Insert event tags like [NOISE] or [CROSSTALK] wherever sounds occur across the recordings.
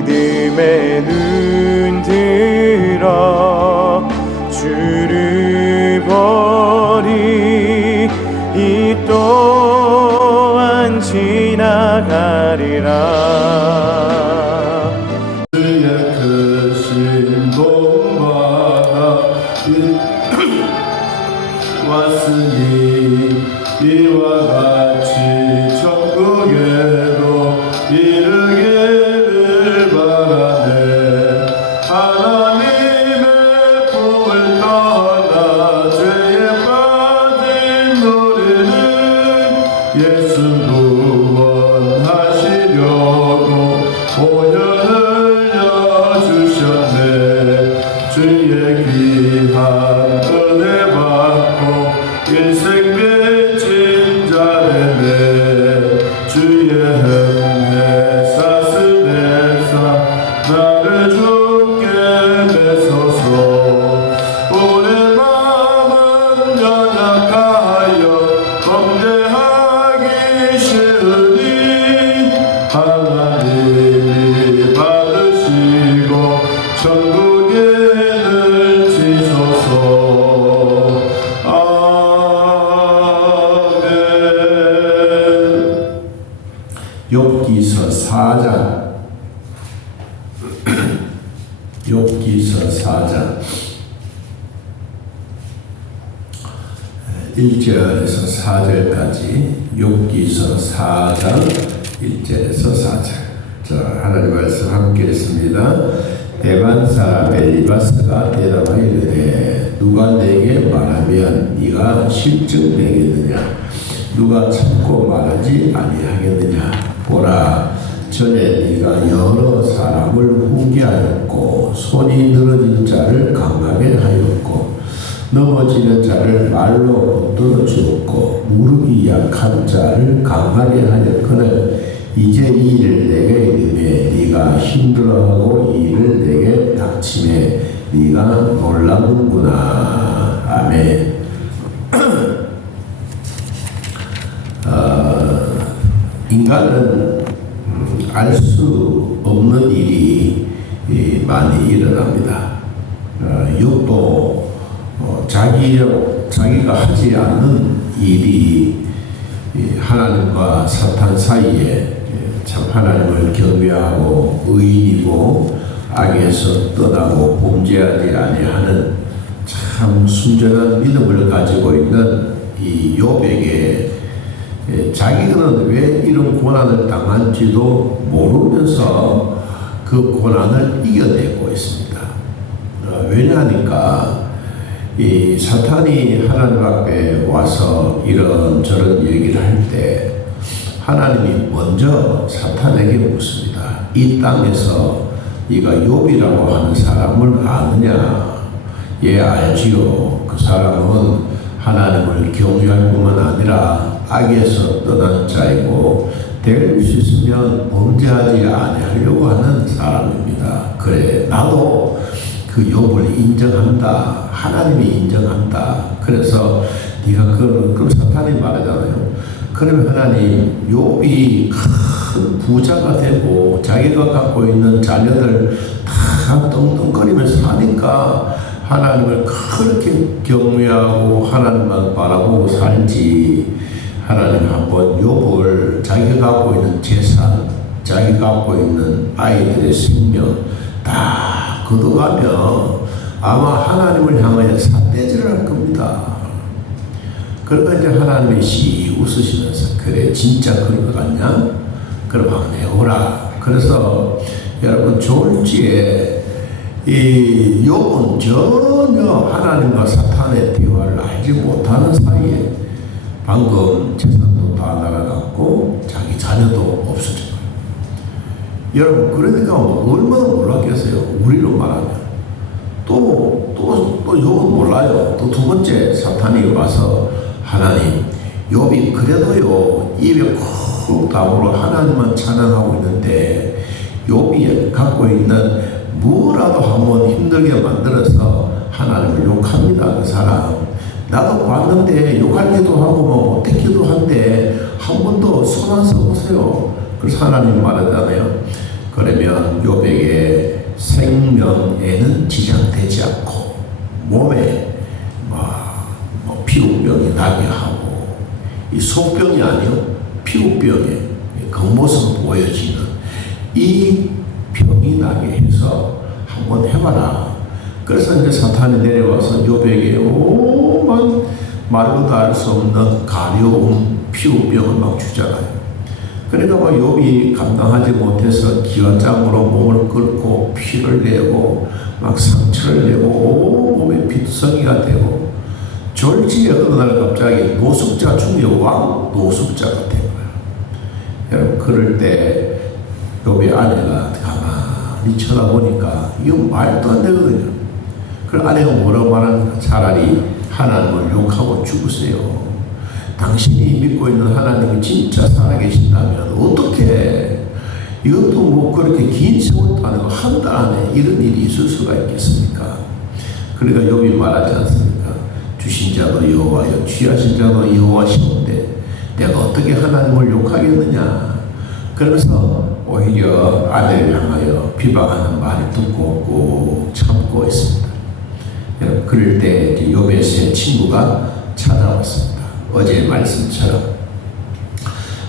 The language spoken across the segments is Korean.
믿음 4절까지 욥기서 4장 1절에서 4절 자 하나님 말씀 함께 했습니다. 대만 사람 엘리바스가 대답하여 이르되 누가 내게 말하면 네가 실증 내겠느냐? 누가 참고 말하지 아니하겠느냐? 보라 전에 네가 여러 사람을 훈계하였고 손이 늘어진 자를 강하게 하였고 넘어지는 자를 말로 붙들어 주었고 무릎이 약한 자를 강하게 하였거늘 이제 이 일을 내게 이르매 네가 힘들어하고 이 일을 내게 닥침에 네가 놀라는구나 아멘 [CLEARS THROAT] 인간은 음, 알수 없는 일이 이, 많이 일어납니다. 어, 욥도 어, 자기 자기가 하지 않는 일이 이 하나님과 사탄 사이에 예, 참 하나님을 경외하고 의인이고 악에서 떠나고 범죄하지 아니하는 참 순전한 믿음을 가지고 있는 이 욥에게 예, 자기는 왜 이런 고난을 당한지도 모르면서 그 고난을 이겨내고 있습니다. 어, 왜냐하니까 이 사탄이 하나님 앞에 와서 이런 저런 얘기를 할 때 하나님이 먼저 사탄에게 묻습니다. 이 땅에서 네가 욥이라고 하는 사람을 아느냐? 예 알지요. 그 사람은 하나님을 경외할 뿐만 아니라 악에서 떠난 자이고 될 수 있으면 범죄하지 아니하려고 하는 사람입니다. 그래 나도 그 욥을 인정한다. 하나님이 인정한다. 그래서 네가 그 그럼 사탄이 말하잖아요. 그러면 하나님 욥이 큰 부자가 되고 자기가 갖고 있는 자녀들 다 떵떵거리면서 사니까 하나님을 그렇게 경외하고 하나님만 바라보고 살지 하나님 한번 욥을 자기가 갖고 있는 재산, 자기가 갖고 있는 아이들의 생명 다 걷어가면 아마 하나님을 향하여 삿대질을 할 겁니다. 그러니까 이제 하나님이 씨 웃으시면서 그래 진짜 그런 것 같냐? 그럼 한번 해오라. 그래서 여러분 졸지에 이 욥은 전혀 하나님과 사탄의 대화를 알지 못하는 사이에 방금 재산도 다 날아갔고 자기 자녀도 거예요. 여러분 그러니까 뭐 얼마나 놀랐겠어요. 우리로 말하면 또 또 또 욥은 몰라요. 또 두 번째 사탄이 와서 하나님 욥이 그래도요 입에 콕 다물어 하나님만 찬양하고 있는데 욥이 갖고 있는 뭐라도 한번 힘들게 만들어서 하나님을 욕합니다 그 사람 나도 봤는데 욕하기도 하고 뭐 못했기도 한데 한 번도 손안 써보세요 그래서 하나님 말하잖아요 그러면 요백의 생명에는 지장되지 않고 몸에 뭐, 뭐 피부병이 나게 하고 이 속병이 아니요 피부병의 겉모습 보여지는 이 병이 나게 해서 한번 해봐라. 그래서 이제 사탄이 내려와서 요백에 오만 말로도 알 수 없는 가려움 피부병을 막 주잖아요. 막 욥이 감당하지 못해서 기관장으로 몸을 끓고 피를 내고 막 상처를 내고 온 몸에 빗성이가 되고 졸지에 어느 날 갑자기 노숙자 중의 왕 노숙자가 된 거야. 여러분 그럴 때 욥의 아내가 가만히 쳐다보니까 이거 말도 안 되거든요. 그 아내가 뭐라고 말하니까 차라리 하나님을 욕하고 죽으세요. 당신이 믿고 있는 하나님이 진짜 살아계신다면 어떻게 이것도 뭐 그렇게 긴 세월도 아니고 한달 안에 이런 일이 있을 수가 있겠습니까? 그러니까 욥이 말하지 않습니까? 주신 자도 여호와여 취하신 자도 여호와시온데 내가 어떻게 하나님을 욕하겠느냐? 그러면서 오히려 아내를 향하여 비방하는 말을 듣고 꼭 참고 있습니다. 그럴 때세 친구가 찾아왔습니다. 어제 말씀처럼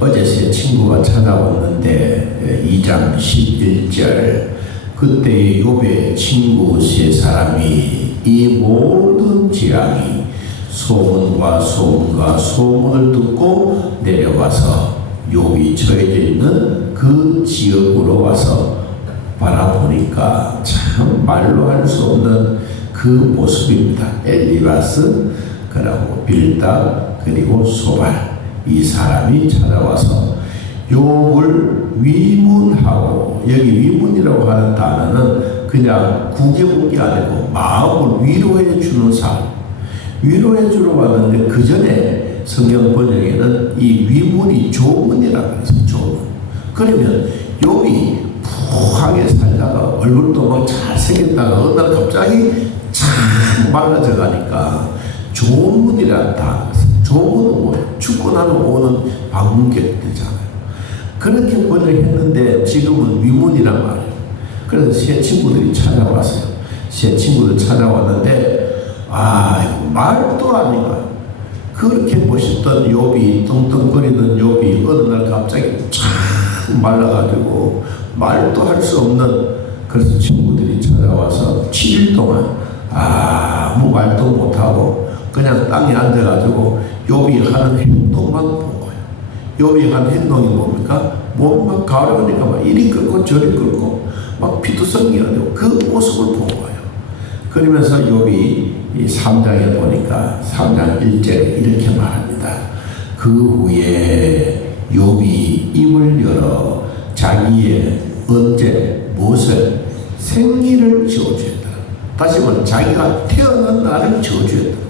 어제 세 친구가 찾아왔는데 2장 11절 그때 욥의 친구 세 사람이 이 모든 재앙이 소문과 소문과 소문을 듣고 내려와서 욥이 처해져 있는 그 지역으로 와서 바라보니까 참 말로 할 수 없는 그 모습입니다. 엘리바스 그리고 빌다 그리고 소발. 이 사람이 찾아와서 욥을 위문하고 여기 위문이라고 하는 단어는 그냥 게 아니고 마음을 위로해 주는 사람. 위로해 주러 왔는데 그 전에 성경 번역에는 이 위문이 조문이라고 해서 조문. 그러면 욥이 푹하게 살다가 얼굴도 막 잘생겼다가 어느 날 갑자기 참 말라져 가니까 조문이라는 단어 조문은 뭐예요? 죽고 나면 오는 방문객들이잖아요. 그렇게 번역했는데 지금은 위문이란 말이에요. 그래서 새 친구들이 찾아왔어요. 새 친구들 찾아왔는데 아 말도 아니가 그렇게 멋있던 욥이 뚱뚱거리던 욥이 어느 날 갑자기 참 말라가지고 말도 할 수 없는 그래서 친구들이 찾아와서 7일 동안 아무 말도 못하고 그냥 땅에 앉아가지고 욥이 하는 행동만 본 거예요. 욥이 하는 행동이 뭡니까? 몸막 가려우니까 막 이리 끓고 저리 끓고 막 피투성이가 되고 그 모습을 본 거예요. 그러면서 욥이 이 3장에 보니까 3장 1절에 이렇게 말합니다. 그 후에 욥이 입을 열어 자기의 언제 무엇을 생리를 지어주었다. 다시 말해 자기가 태어난 날을 지어주었다.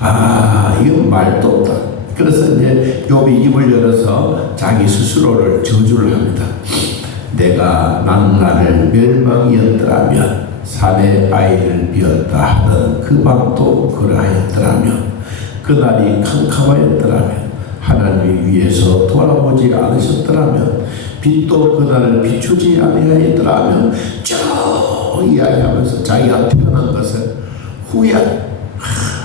아 이건 말도 없다. 그래서 이제 욥이 입을 열어서 자기 스스로를 저주를 합니다. 내가 난나를 멸망이었더라면 산에 아이를 비었다 하는 그 밤도 그러하였더라면 그날이 캄캄하였더라면 하나님이 위에서 돌아보지 않으셨더라면 빛도 그날을 비추지 아니하였더라면 쭉 이야기하면서 자기가 태어난 것을 후회한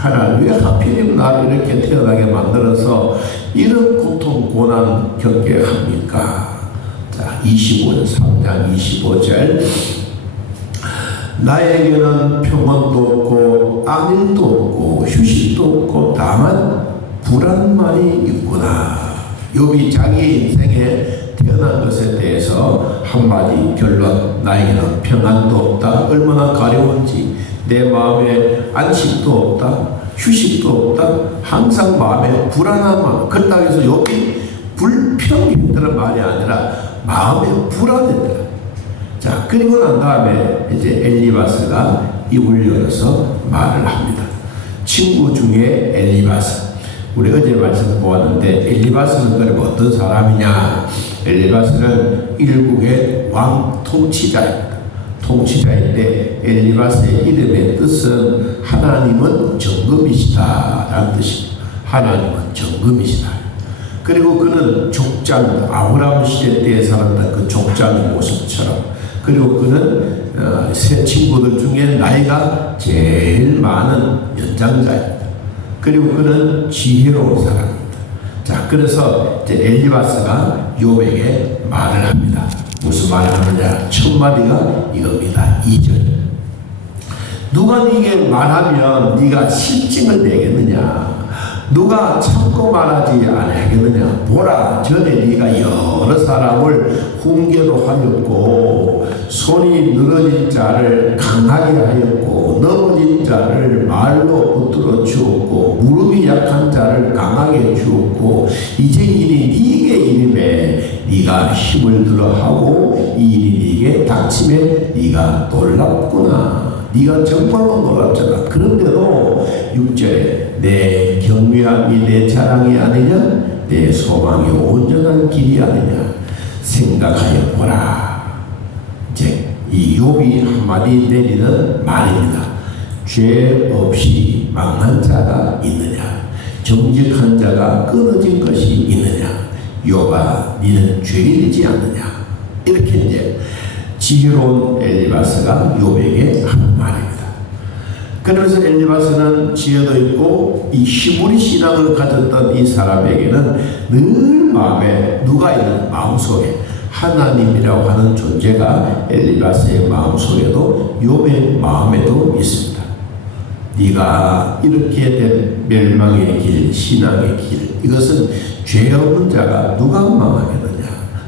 하나님 왜 하필이면 나를 이렇게 태어나게 만들어서 이런 고통 고난 겪게 합니까? 자 25절 3장 25절 나에게는 평온도 없고 안일도 없고 휴식도 없고 다만 불안만이 있구나. 욥이 자기 인생에 태어난 것에 대해서 한마디 결론 나에게는 평안도 없다. 얼마나 가려운지 내 마음에 안식도 없다. 휴식도 없다. 항상 마음에 불안함만 그렇다고 해서 욥이 불평했다는 말이 아니라 마음에 불안했다. 자, 그리고 난 다음에 이제 엘리바스가 입을 열어서 말을 합니다. 친구 중에 엘리바스. 우리 어제 말씀 보았는데 엘리바스는 그럼 어떤 사람이냐? 엘리바스는 일국의 왕 통치자입니다. 통치자인데 엘리바스의 이름의 뜻은 하나님은 정금이시다 라는 뜻입니다. 하나님은 정금이시다. 그리고 그는 족장 아브라함 시대 때에 살았던 그 족장 모습처럼 그리고 그는 어, 세 친구들 중에 나이가 제일 많은 연장자입니다. 그리고 그는 지혜로운 사람입니다. 자, 그래서 이제 엘리바스가 요백에 말을 합니다. 무슨 말을 하느냐? 첫 마디가 이겁니다. 2절. 누가 네게 말하면 네가 실증을 내겠느냐? 누가 참고 말하지 아니하겠느냐? 보라, 전에 네가 여러 사람을 훈계도 하였고 손이 늘어진 자를 강하게 하였고 넘어진 자를 말로 붙들어 주었고 무릎이 약한 자를 강하게 주었고 이제 일이 네게 이름에 네가 힘을 들어 하고 이 일이 네게 닥침에 네가 놀랍구나. 네가 정말로 놀랍잖아. 그런데도 6절에 내 경외함이 내 자랑이 아니냐? 내 소망이 온전한 길이 아니냐? 생각하여 보라. 이제 이 욥이 한마디 내리는 말입니다. 죄 없이 망한 자가 있느냐? 정직한 자가 끊어진 것이 있느냐? 욥아, 니는 죄인이지 않느냐? 이렇게 이제 지혜로운 엘리바스가 욥에게 하는 말입니다. 그러면서 엘리바스는 지혜도 있고 이 시무리 신앙을 가졌던 이 사람에게는 늘 마음에 누가 있는 마음속에 하나님이라고 하는 존재가 엘리바스의 마음속에도 욥의 마음에도 있습니다. 네가 이렇게 된 멸망의 길, 신앙의 길, 이것은 죄 없는 자가 누가 망하겠느냐?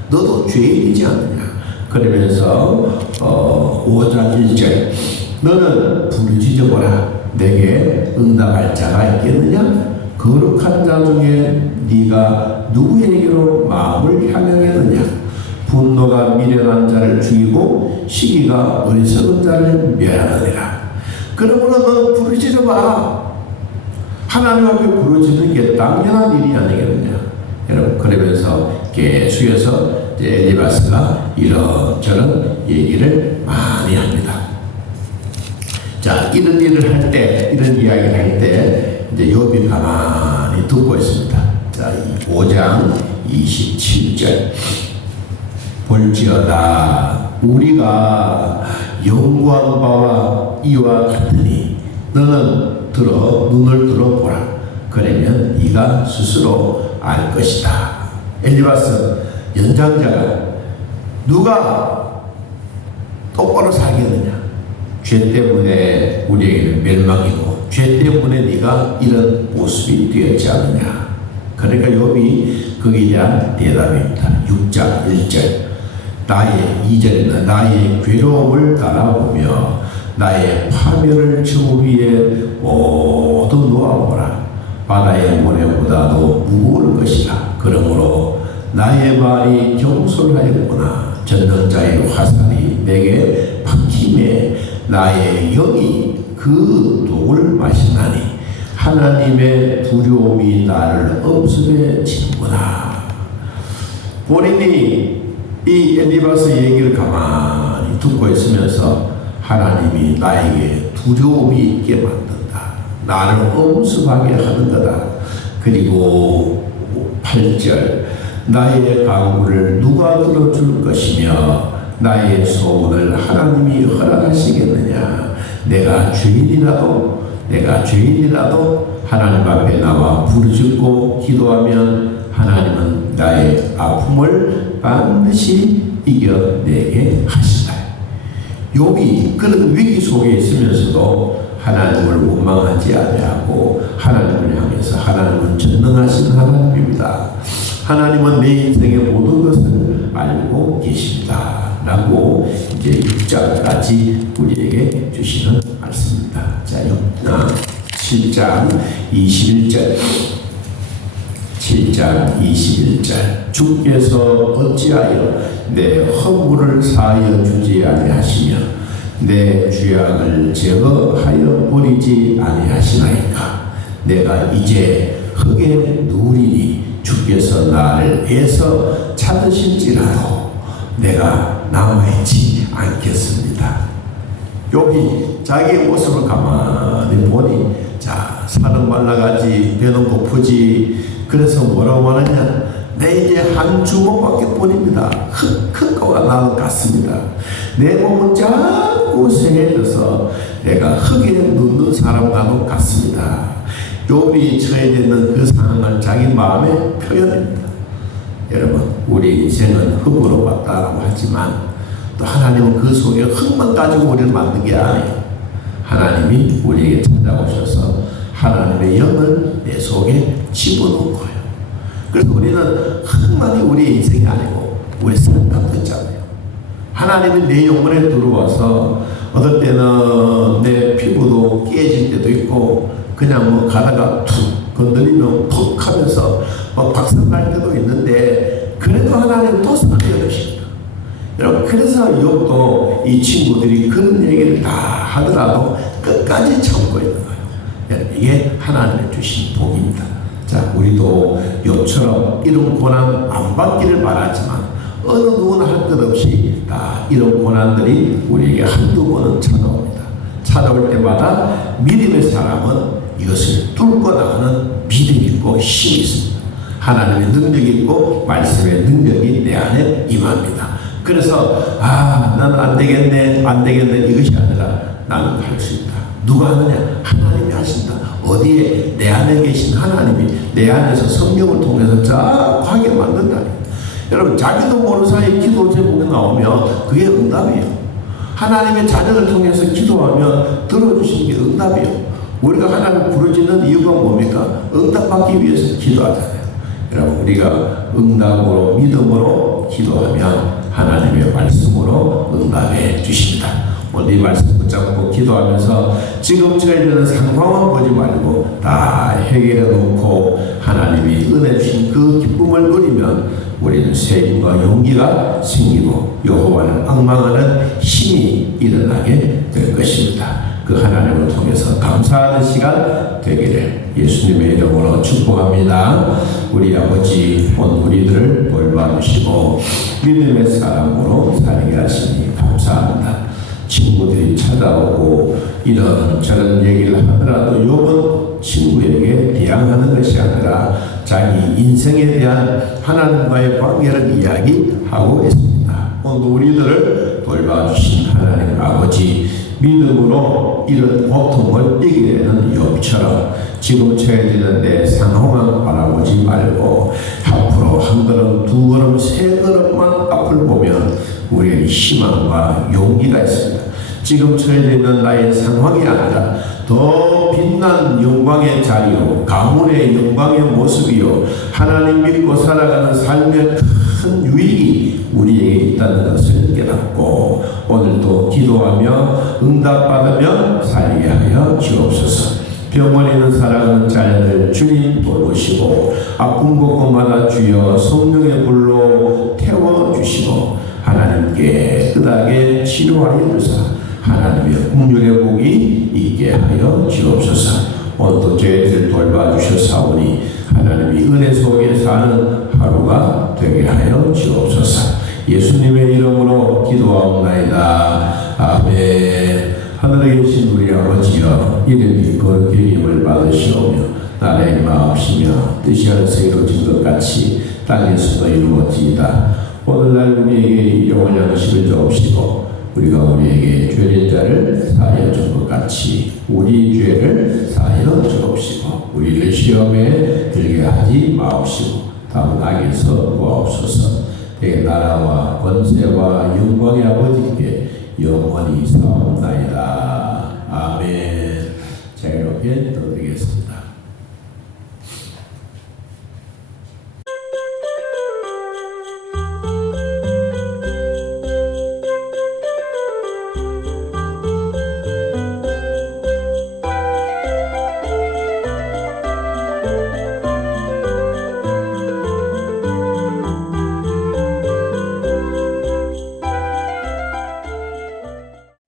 너도 죄인이지 않느냐? 그러면서 어, 5장 1절 너는 부르짖어 보라 내게 응답할 자가 있겠느냐? 거룩한 자 중에 네가 누구에게로 마음을 향하겠느냐? 분노가 미련한 자를 죽이고 시기가 어리석은 자를 멸하느니라. 그러므로 너 부르짖어 봐. 하나님 앞에 부르짖는 게 당연한 일이 아니겠느냐. 여러분 그러면서 계속해서 엘리바스가 이런저런 얘기를 많이 합니다. 자 이런 일을 할 때 이런 이야기를 할 때 이제 욥이 가만히 듣고 있습니다. 자 5장 27절. 볼지어다. 우리가 영광 바와 이와 같으니 너는 들어 눈을 들어 보라. 그러면 네가 스스로 알 것이다. 엘리바스 연장자가 누가 똑바로 살겠느냐 죄 때문에 우리에게는 멸망이고 죄 때문에 네가 이런 모습이 되었지 않느냐 그러니까 욥이 거기에 대한 대답입니다 6장 1절 나의 이절입니다. 나의 괴로움을 따라오며 나의 파멸을 저 위에 모두 놓아보라. 바다의 모래보다도 무거울 것이라. 그러므로 나의 말이 경솔하였구나. 전능자의 화살이 내게 박힘에 나의 영이 그 독을 마시나니 하나님의 두려움이 나를 엄습해 치는구나. 본인이 이 엘리바스 얘기를 가만히 듣고 있으면서 하나님이 나에게 두려움이 있게 만든다. 나를 엄습하게 하는 거다. 그리고 8절 나의 강구를 누가 들어줄 것이며 나의 소원을 하나님이 허락하시겠느냐 내가 죄인이라도 내가 죄인이라도 하나님 앞에 나와 부르짖고 기도하면 하나님은 나의 아픔을 반드시 이겨내게 하시다. 욥이 그런 위기 속에 있으면서도 하나님을 원망하지 아니하고 하나님을 향해서 하나님은 전능하신 하나님입니다. 하나님은 내 인생의 모든 것을 알고 계십니다. 라고 이제 6장까지 우리에게 주시는 말씀입니다. 자, 7장 21절. 7장 21절. 주께서 어찌하여 내 허물을 사하여 주지 아니하시며 내 죄악을 제거하여 버리지 아니하시나이까? 내가 이제 흙에 누리니 주께서 나를 애서 찾으실지라도 내가 남아있지 않겠습니다. 욥이 자기의 모습을 가만히 보니 자 산은 말라가지 배는 고프지 그래서 뭐라고 말하냐? 내 이제 한 주먹밖에 뿐입니다. 큰 거가 나는 같습니다. 내 몸은 자꾸 세해져서 내가 흙에 눕는 사람과도 같습니다. 욥이 처해 있는 그 상황을 자기 마음에 표현합니다. 여러분, 우리 인생은 흙으로 왔다라고 하지만 또 하나님은 그 속에 흙만 가지고 우리를 만든 게 아니에요. 하나님이 우리에게 찾아오셔서 하나님의 영을 내 속에 집어넣은 거예요. 그래서 우리는 흙만이 우리 인생이 아니고 우리 생각도 있잖아요. 하나님이 내 영혼에 들어와서 어떨 때는 내 피부도 깨질 때도 있고 그냥 뭐 가다가 툭 건드리면 푹 하면서 막 박살날 때도 있는데 그래도 하나님은 또 살려주십니다. 여러분 그래서 욥도 이 친구들이 그런 얘기를 다 하더라도 끝까지 참고 있는 거예요. 여러분 이게 하나님의 주신 복입니다. 자 우리도 욥처럼 이런 고난 안 받기를 바라지만 어느 누구나 할 것 없이 다 이런 고난들이 우리에게 한두 번은 찾아옵니다. 찾아올 때마다 믿음의 사람은 이것을 뚫고 나가는 믿음이 있고 힘이 있습니다. 하나님의 능력이 있고 말씀의 능력이 내 안에 임합니다. 그래서 아 나는 안 되겠네 안 되겠네 이것이 아니라 나는 할 수 있다. 누가 하느냐? 하나님이 하신다. 어디에 내 안에 계신 하나님이 내 안에서 성령을 통해서 자꾸 하게 만든다. 여러분 자기도 모르는 사이에 기도 제목이 나오면 그게 응답이에요. 하나님의 자녀를 통해서 기도하면 들어주시는 게 응답이에요. 우리가 하나님을 부르짖는 이유가 뭡니까? 응답받기 위해서 기도하잖 여러분 우리가 응답으로 믿음으로 기도하면 하나님의 말씀으로 응답해 주십니다. 오늘 이 말씀 붙잡고 기도하면서 지금 저희들은 상황을 보지 말고 다 해결해 놓고 하나님이 은혜 주신 그 기쁨을 누리면 우리는 세임과 용기가 생기고 여호와를 악망하는 힘이 일어나게 될 것입니다. 그 하나님을 통해서 감사하는 시간 되기를 예수님의 이름으로 축복합니다. 우리 아버지 오늘 우리들을 돌봐주시고 믿음의 사람으로 살게 하시니 감사합니다. 친구들이 찾아오고 이런 저런 얘기를 하더라도 요번 친구에게 비양하는 것이 아니라 자기 인생에 대한 하나님과의 관계를 이야기하고 있습니다. 오늘 우리들을 돌봐주신 하나님 아버지 믿음으로 이런 고통을 이기려는 욥처럼 지금 처해지는 내 상황만 바라보지 말고 앞으로 한 걸음 두 걸음 세 걸음만 앞을 보면 우리의 희망과 용기가 있습니다. 지금 처해져 있는 나의 상황이 아니라 더 빛난 영광의 자리요 가문의 영광의 모습이요 하나님 믿고 살아가는 삶의 큰 유익이 우리에게 있다는 것을 오늘도 기도하며 응답받으며 살게 하여 주옵소서. 병원에 있는 사랑하는 자녀들 주님 돌보시고 아픈 곳곳마다 주여 성령의 불로 태워주시고 하나님께 끝하게 치료하여 주사 하나님의 국률의 복이 있게 하여 주옵소서. 오늘도 저희들을 돌봐주셨사오니 하나님이 은혜 속에 사는 하루가 되게 하여 주옵소서 예수님의 이름으로 기도하옵나이다. 아멘. 하늘에 계신 우리 아버지여 이름이 거룩히 힘을 받으시오며 나라의 마옵시며 뜻이 하늘에서 이루어진 것 같이 땅에서도 이루어지이다. 오늘날 우리에게 영원히 하시를 주옵시고 우리가 우리에게 죄된 자를 사하여 준 것 같이 우리 죄를 사하여 주옵시고 우리를 시험에 들게 하지 마옵시고 다음 악에서 구하옵소서 내 나라와 권세와 영광의 아버지께 영원히 사옵나이다. 아멘. 자 이렇게 떠드리겠습니다